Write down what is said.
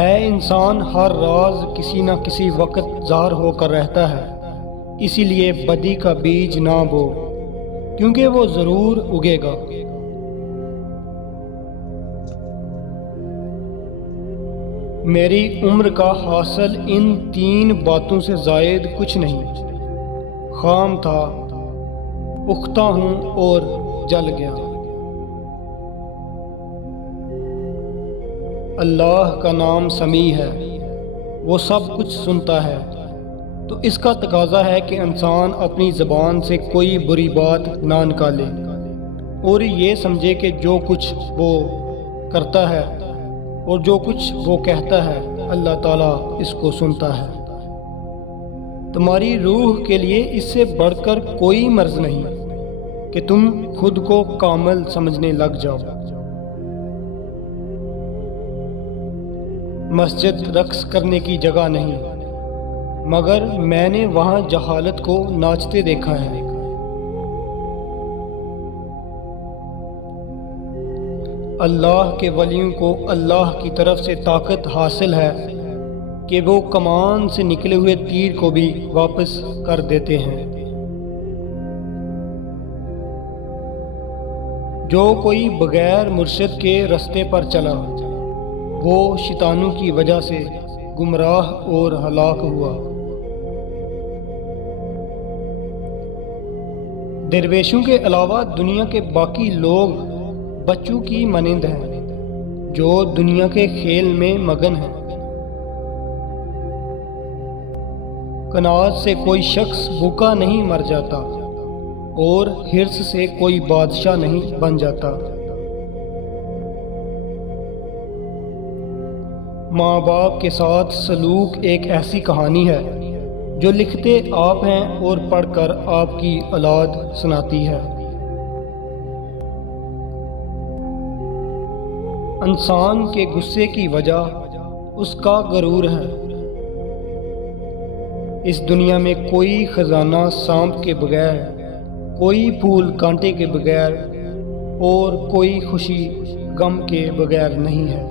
اے انسان، ہر راز کسی نہ کسی وقت ظاہر ہو کر رہتا ہے، اسی لیے بدی کا بیج نہ بو، کیونکہ وہ ضرور اگے گا۔ میری عمر کا حاصل ان 3 باتوں سے زائد کچھ نہیں، خام تھا، پختہ ہوں اور جل گیا۔ اللہ کا نام سمیع ہے، وہ سب کچھ سنتا ہے، تو اس کا تقاضا ہے کہ انسان اپنی زبان سے کوئی بری بات نہ نکالے اور یہ سمجھے کہ جو کچھ وہ کرتا ہے اور جو کچھ وہ کہتا ہے اللہ تعالیٰ اس کو سنتا ہے۔ تمہاری روح کے لیے اس سے بڑھ کر کوئی مرض نہیں کہ تم خود کو کامل سمجھنے لگ جاؤ۔ مسجد رقص کرنے کی جگہ نہیں، مگر میں نے وہاں جہالت کو ناچتے دیکھا ہے۔ اللہ کے ولیوں کو اللہ کی طرف سے طاقت حاصل ہے کہ وہ کمان سے نکلے ہوئے تیر کو بھی واپس کر دیتے ہیں۔ جو کوئی بغیر مرشد کے رستے پر چلا، وہ شیطانوں کی وجہ سے گمراہ اور ہلاک ہوا۔ درویشوں کے علاوہ دنیا کے باقی لوگ بچوں کی مانند ہیں جو دنیا کے کھیل میں مگن ہیں۔ قناعت سے کوئی شخص بھوکا نہیں مر جاتا اور حرص سے کوئی بادشاہ نہیں بن جاتا۔ ماں باپ کے ساتھ سلوک ایک ایسی کہانی ہے جو لکھتے آپ ہیں اور پڑھ کر آپ کی اولاد سناتی ہے۔ انسان کے غصے کی وجہ اس کا غرور ہے۔ اس دنیا میں کوئی خزانہ سانپ کے بغیر، کوئی پھول کانٹے کے بغیر اور کوئی خوشی غم کے بغیر نہیں ہے۔